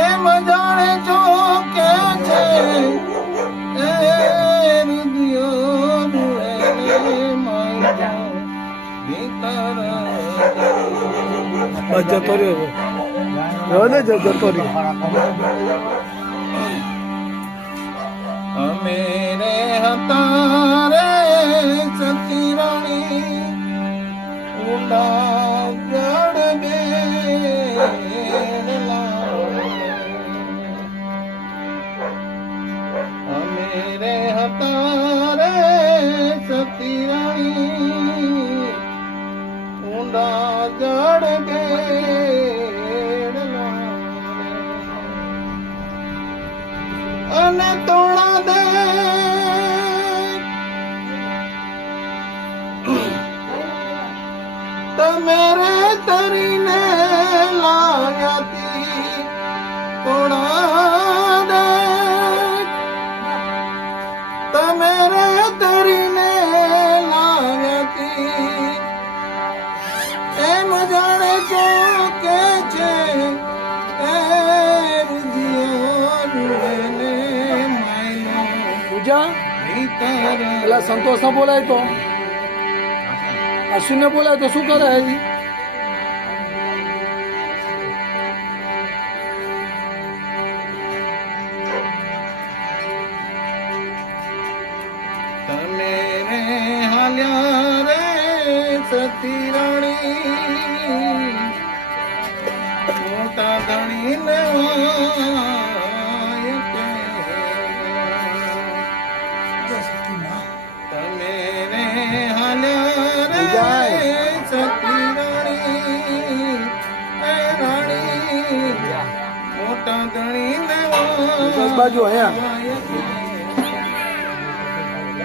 એમ જાણે છો કે છે જતો રહ્યો જતો રહ્યો અમે રે હતા રે સતી રાણી ઊંડા જડ અમે રે હતા રે સતી રાણી ઊંડા જડ અને તોડા દે તમે રે તરીને લાવ્યાતી તોડા દે તમે રે તરીને લાવ્યાતી એમ જાણે છો કે છે પેલા સંતોષ ને બોલાય તો અશ્વિન ને બોલાય તો શું કરે તમે રે હાલ્યા રે સતી રાણી મોટા ધણી લેવા બાજુ અહીંયા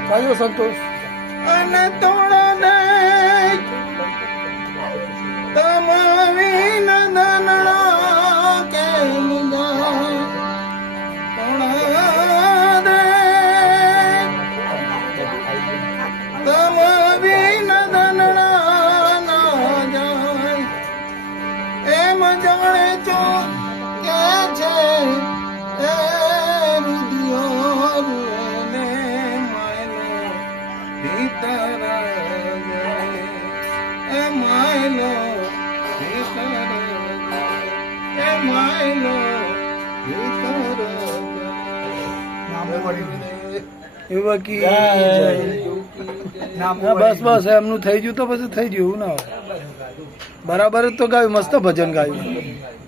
ચાલ્યો સંતોષ અને તોડા દે તમારી નદનડા કે તોડા દે તમારી નદનડા ના જાય એમ જાણે છો કે છે બસ બસ એમનું થઈ ગયું તો પછી થઈ ગયું એવું ના હોય બરાબર જ તો ગાયું મસ્ત ભજન ગાયું